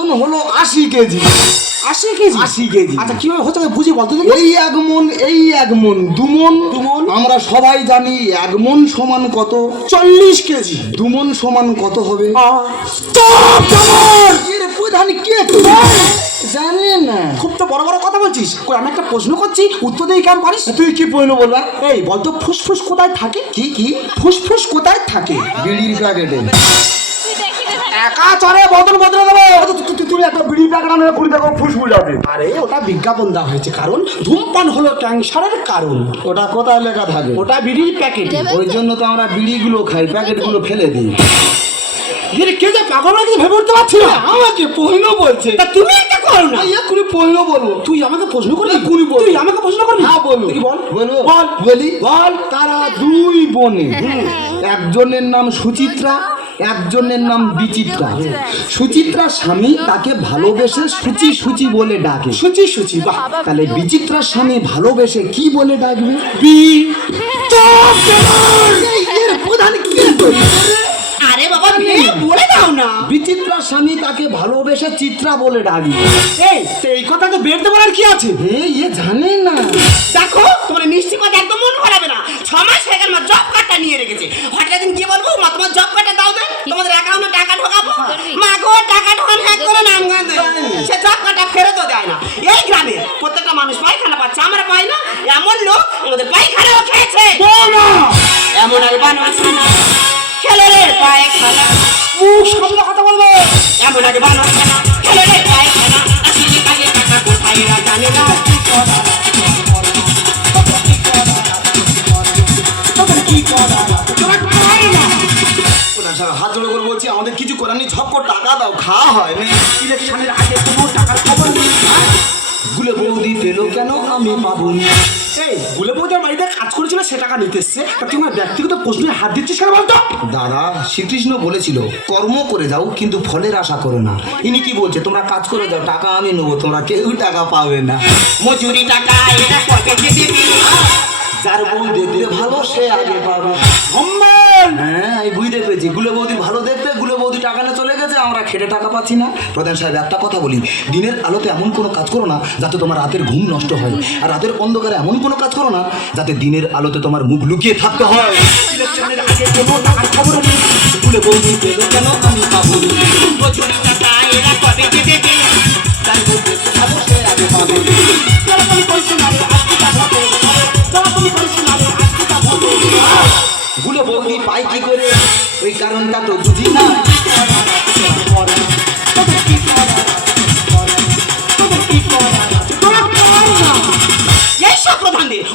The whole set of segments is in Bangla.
ওজন হলো আশি কেজি। আশি কেজি? আশি কেজি। আচ্ছা কীভাবে হচ্ছে বুঝি বলতো এই এক মন এই এক মন দুমন দুমন? আমরা সবাই জানি এক মন সমান কত? চল্লিশ কেজি। দুমন সমান কত হবে? এর প্রধান কে? জানে না। খুব তো বড় বড় কথা বলছিস। কই আমি একটা প্রশ্ন করছি উত্তর দিয়ে কেমন পারিস? তুই কি পয়নো বলবা? এই বলতো ফুসফুস কোথায় থাকে? কি কি? ফুসফুস কোথায় থাকে? বিড়ির প্যাকেটে একা চরে বদল বদলে দেবো। তুমি একটা বিড়ির প্যাকেট আনে কুড়ি টাকা ফুসফুস আছে আরে ওটা বিজ্ঞাপন দেওয়া হয়েছে কারণ ধূমপান হলো ক্যান্সারের কারণ। ওটা কোথায় লেখা থাকে? ওটা বিড়ির প্যাকেট। ওই জন্য তো আমরা বিড়িগুলো খাই প্যাকেটগুলো ফেলে দিই। এর কে যে পাগল হয়ে ভেবে উঠতে পারছি না। আমাকে পয়ন বলছে। তা তুমি একটা করো না। এক্ষুনি পয়ন বলব। তুই আমাকে প্রশ্ন করবি। তুই আমাকে প্রশ্ন করবি? হ্যাঁ বলব। তুই বল? বলব। বল। বলি? বল। তারা দুই বোনে একজনের নাম সুচিত্রা একজনের নাম বিচিত্রা। সুচিত্রার স্বামী তাকে ভালোবেসে সুচি সুচি বলে ডাকে। সুচি সুচি বাহ। তাহলে বিচিত্রার স্বামী ভালোবেসে কি বলে ডাকবে? বি আরে বাবা বলে দাও না। বিচিত্রার স্বামী তাকে ভালোবেসে চিত্রা বলে ডাকবে। এই কথা তো বেরতে বলার কি আছে? হে ইয়ে জানে না। দেখো তোমার মিষ্টি কথা একদম মন ছ মাস হয়ে গেল জব কার্ডটা নিয়ে রেখেছে। হঠাৎ একদিন কি বলব, মা, তোমার জব কার্ডটা দাও দেন তোমাদের অ্যাকাউন্টে টাকা ঢোকাবো। টাকা দাও খাওয়া হয় না। ইলেকশনের আগে কোনো টাকার খবর নেই। গুলে বৌদি পেল কেন আমি পাবো না? এই বৌদার বাড়িতে কাজ করেছিল সে টাকা নিতে এসছে। তা তুই আমার ব্যক্তিগত প্রশ্নে হাত দিচ্ছিস কেন বলতো? দাদা শ্রীকৃষ্ণ বলেছিল কর্ম করে যাও কিন্তু ফলের আশা করো না। ইনি কি বলছে তোমরা কাজ করে যাও টাকা আমি নেব তোমরা কেউ টাকা পাবে না। মজুরি টাকা এরা পকেটে দেবে। যার বউ দেখতে ভালো সে আগে পাবে। হ্যাঁ আমি বুঝতে পেরেছি। গুলে বৌদি ভালো দেখতে গুলে বৌদি টাকা গেছে আমরা খেটে টাকা পাচ্ছি না। প্রধান সাহেব, একটা কথা বলি। দিনের আলোতে এমন কোনো কাজ করো না যাতে তোমার রাতের ঘুম নষ্ট হয়। আর রাতের অন্ধকারে এমন কোনো কাজ করো না যাতে দিনের আলোতে তোমার মুখ লুকিয়ে থাকতে হয়। ভালো বৌদি, পাই কি করে? ওই কারণটা তো বুঝি না।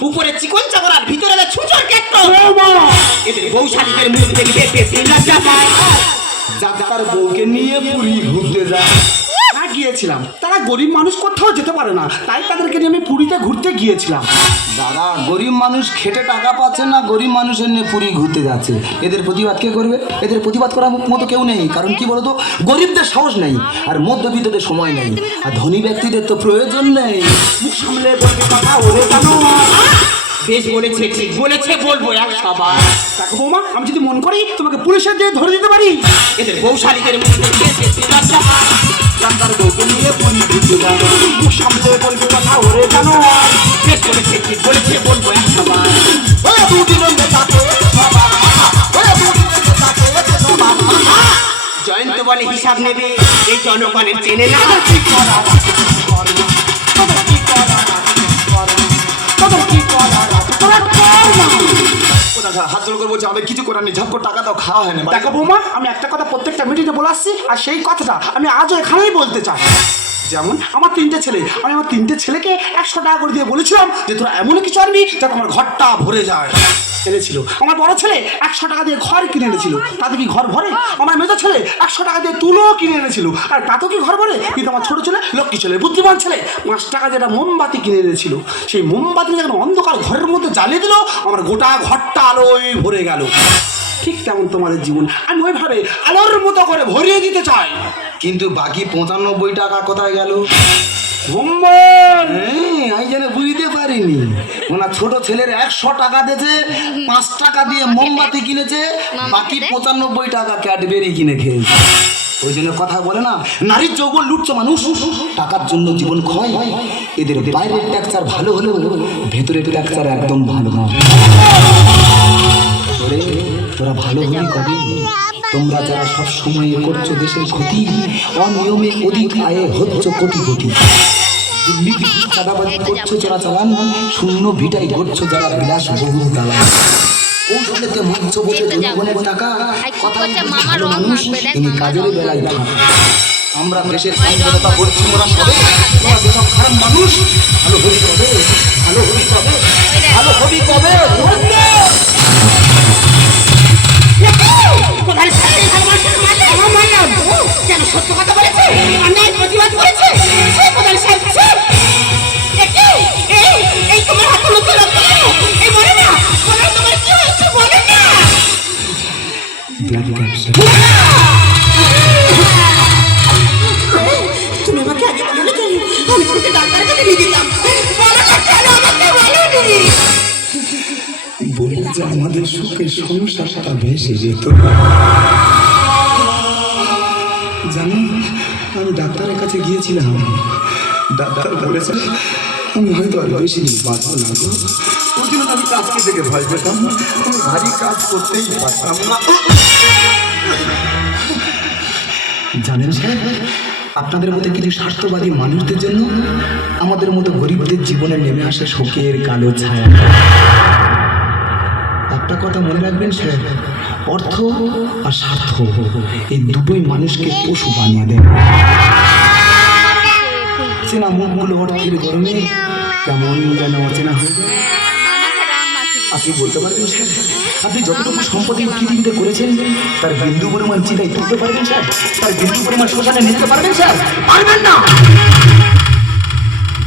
উপরে চিকন চাকর আর ভিতরে ছুচর কেট্ট এদের বৌশালীদের মুখ থেকে বেশি লজ্জা পায় যাত্রার বউকে নিয়ে পুরী ঘুরতে যায়। না গিয়েছিলাম। গরিব মানুষ কোথাও যেতে পারে না। তাই তাদেরকে নিয়ে আমি পুরীতে ঘুরতে গিয়েছিলাম। দাদা গরিব মানুষ খেটে টাকা পাচ্ছে না গরিব মানুষের নিয়ে পুরী ঘুরতে যাচ্ছে। এদের প্রতিবাদ কে করবে? এদের প্রতিবাদ করার মতো কেউ নেই। কারণ কি বলতো? গরিবদের সাহস নেই আর মধ্যবিত্তদের সময় নেই। আর ধনী ব্যক্তিদের তো প্রয়োজন নেই। মুখ সামলে বলবি কথা ওরে জানো বেশ বলেছে ঠিক বলেছে বলব এক সবার। দেখো বৌমা আমি যদি মন করি তোমাকে পুলিশের দিয়ে ধরে দিতে পারি। এদের বৌশালীদের মুখ যাত্রার বউকে নিয়ে পুরী ঘুরতে যায় মুখ সামলে বলবি কথা ওরে জানো বেশ বলেছে ঠিক বলেছে বলব এক সবার। ওরে। জয়ন্ত বলে হিসাব নেবে এই জনগণের চেনে না। হাত আমি কিছু করার নেই টাকা খাওয়া হয় না বৌমা, আমি একটা কথা প্রত্যেকটা মিটিংয়ে বলে আসছি, আর সেই কথাটা আমি আজও এখানেই বলতে চাই। যেমন আমার তিনটে ছেলে, আমি আমার তিনটে ছেলেকে একশো টাকা করে দিয়ে বলেছিলাম যে তোরা এমন কিছু আনবি যাতে আমার ঘরটা ভরে যায়। এনেছিল। আমার বড় ছেলে একশো টাকা দিয়ে ঘর কিনে এনেছিল। তাতে কি ঘর ভরে? আমার মেজো ছেলে একশো টাকা দিয়ে তুলো কিনে এনেছিল। আর তাতেও কি ঘর ভরে? কিন্তু আমার ছোটো ছেলে, লক্ষ্মী ছেলে, বুদ্ধিমান ছেলে পাঁচ টাকা যেটা মোমবাতি কিনে এনেছিল। সেই মোমবাতি যখন অন্ধকার ঘরের মধ্যে জ্বালিয়ে দিল, আমার গোটা ঘরটা আলোয় ভরে গেল। ঠিক তেমন তোমাদের জীবন। আমি ওইভাবে আলোর মতো করে ভরিয়ে দিতে চাই। কিন্তু বাকি পঁচানব্বই টাকা কোথায় গেল? হ্যাঁ, আমি যেন বুঝতে পারিনি। ওনার ছোট ছেলের একশো টাকা দিয়েছে পাঁচ টাকা দিয়ে মোমবাতি কিনেছে বাকি পঁচানব্বই টাকা ক্যাডবেরি কিনে খেয়েছে। ওই জন্য কথা বলে না নারীর যৌবন লুটছে মানুষ। টাকার জন্য জীবন ক্ষয় এদের বাইরের ট্যাক্সার ভালো হলেও ভেতরের ট্যাক্সার একদম ভালো না তোরা ভালো হলি কবে? তোমরা যারা সব সময় করছ দেশের ক্ষতি অনিয়মে অধিক আয়ে হচ্ছ কোটি কোটি চাঁদাবাজি করছ যারা চালান শূন্য ভিটাই করছ যারা বিলাস বহু দালান কৌশলেতে মঞ্চ বসে জনগণের টাকা কথা করছে মামা রং মানুষ তিনি কাজের বেলায় আমরা দেশের স্বাধীনতা করছি মোরা সবে তোমরা যেসব খারাপ মানুষ ভালো হবি কবে? ভালো হবি কবে? ভালো হবি কবে? কোথায় সাথে ভালোবাসার মাঝে আমার মানলাম কেন সত্য কথা বলেছে? অন্যায় প্রতিবাদ করেছে। সে কোথায় সাহেব সে এই তোমার হাতে মুখে রক্ত এই বলে না। বলে তোমার কি হয়েছে? বলে না। সুখের সংসারটা ভেসে যেত জানো আমি ডাক্তারের কাছে গিয়েছিলাম। ডাক্তার বলেছে আমি হয়তো আর বেশি দিন বাঁচব না গো। ওই আমি কাজকে দেখে ভয় পেতাম। আমি ভারী কাজ করতেই পারতাম না। জানেন স্যার আপনাদের মতো কিছু স্বার্থবাদী মানুষদের জন্য আমাদের মতো গরিবদের জীবনে নেমে আসে শোকের কালো ছায়া। একটা কথা মনে রাখবেন, স্যার? অর্থ আর স্বার্থ, এই দুটোই মানুষকে পশু বানিয়ে দেয়। চেনা মুখগুলো অর্থের গরমে কেমন যেন অচেনা হয়ে আপনি বলতে পারবেন, স্যার? আপনি যতটুকু সম্পত্তি পৃথিবীতে করেছেন, তার বিন্দু পরিমাণ চিন্তায় তুলতে পারবেন, স্যার? তার বিন্দু পরিমাণ শ্মশানে নিতে পারবেন, স্যার? পারবেন না!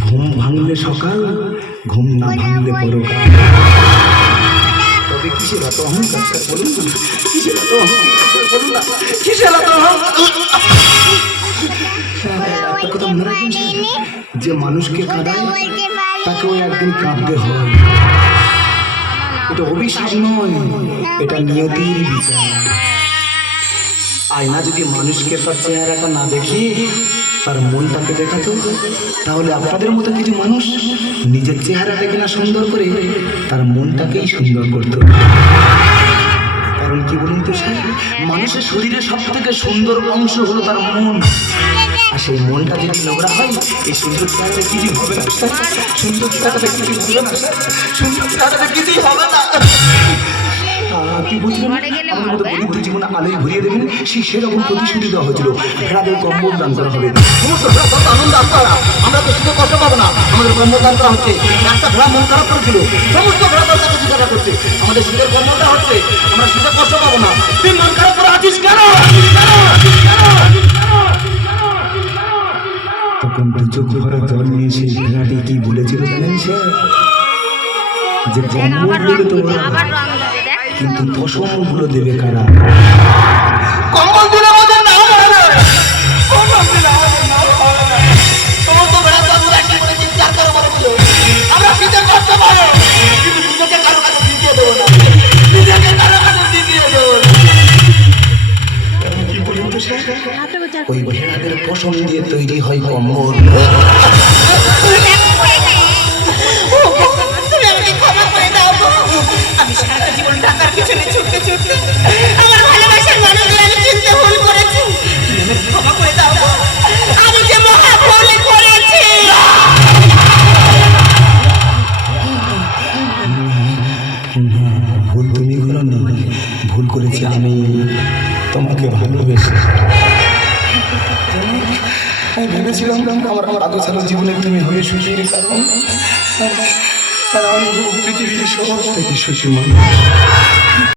ঘুম ভাঙলে সকাল, ঘুম না ভাঙলে পরকাল। স্যার, বলুন না। না। যে মানুষকে কাঁদায় তাকেও একদিন কাঁদতে হয়। এটা অভিশাপ নয়, এটা নিয়তির বিচার। আয়না যদি মানুষকে তার চেহারাটা না দেখি তার মনটাকে দেখাতো, তাহলে আপনাদের মতো কিছু মানুষ নিজের চেহারাটাকে না সুন্দর করে তার মনটাকেই সুন্দর করত। কারণ কি বলুন তো স্যার? মানুষের শরীরে সব থেকে সুন্দর অংশ হলো তার মন। আর সেই মনটা যদি নোংরা হয়, এই সুন্দর কিছুই হবে না সুন্দর কিছুই হবে না সুন্দর কিছুই হবে না। আপনি বুঝলেন আমার মতো মারবে? গরিব আলোয় ঘুরিয়ে দেবেন সেই সেরকম প্রতিশ্রুতি দেওয়া হয়েছিল। ভেড়াদের কম্বল দান করা হবে। সমস্ত ভেড়া কত আনন্দ আপনারা আমরা তো শুধু কষ্ট পাবো না আমাদের কম্বল দান করা হচ্ছে। একটা ভেড়া মন খারাপ করেছিল সমস্ত ভেড়া তার কাছে জিজ্ঞাসা করছে। আমাদের শীতের কম্বলটা হচ্ছে আমরা শীতে কষ্ট পাবো না। তুই মন খারাপ করে আছিস কেন? তখন চোখ ভরা জল নিয়ে সেই ভেড়াটি কি বলেছিল জানেন সে? যে তোমরা দিবে দেখ কিন্তু ফসলগুলো দেবে কারা? কম্বল দিলে আমাদের নাও কম্বল দিলে আমাদের নাও হবে না বেড়া বাবু একটি করে চিৎকার করে বলেছিল আমরা শীতে কষ্ট পাবো কিন্তু নিজেকে কারও কাছে দিতে দেবো না। নিজেকে কারও কাছে দিতে দেবো না। কি বলুন তো স্যার? ওই ভেড়াদের পশম দিয়ে তৈরি হয় কম্বল। ভুল তুমি করো না ভুল করেছি আমি। তোমাকে ভালোবেসে আমি ভেবেছিলাম আমার আমার আদৌ ছাড়া জীবনে তুমি হয়ে সুখের কারণ আর আমি পৃথিবীর সব থেকে সুখী মানুষ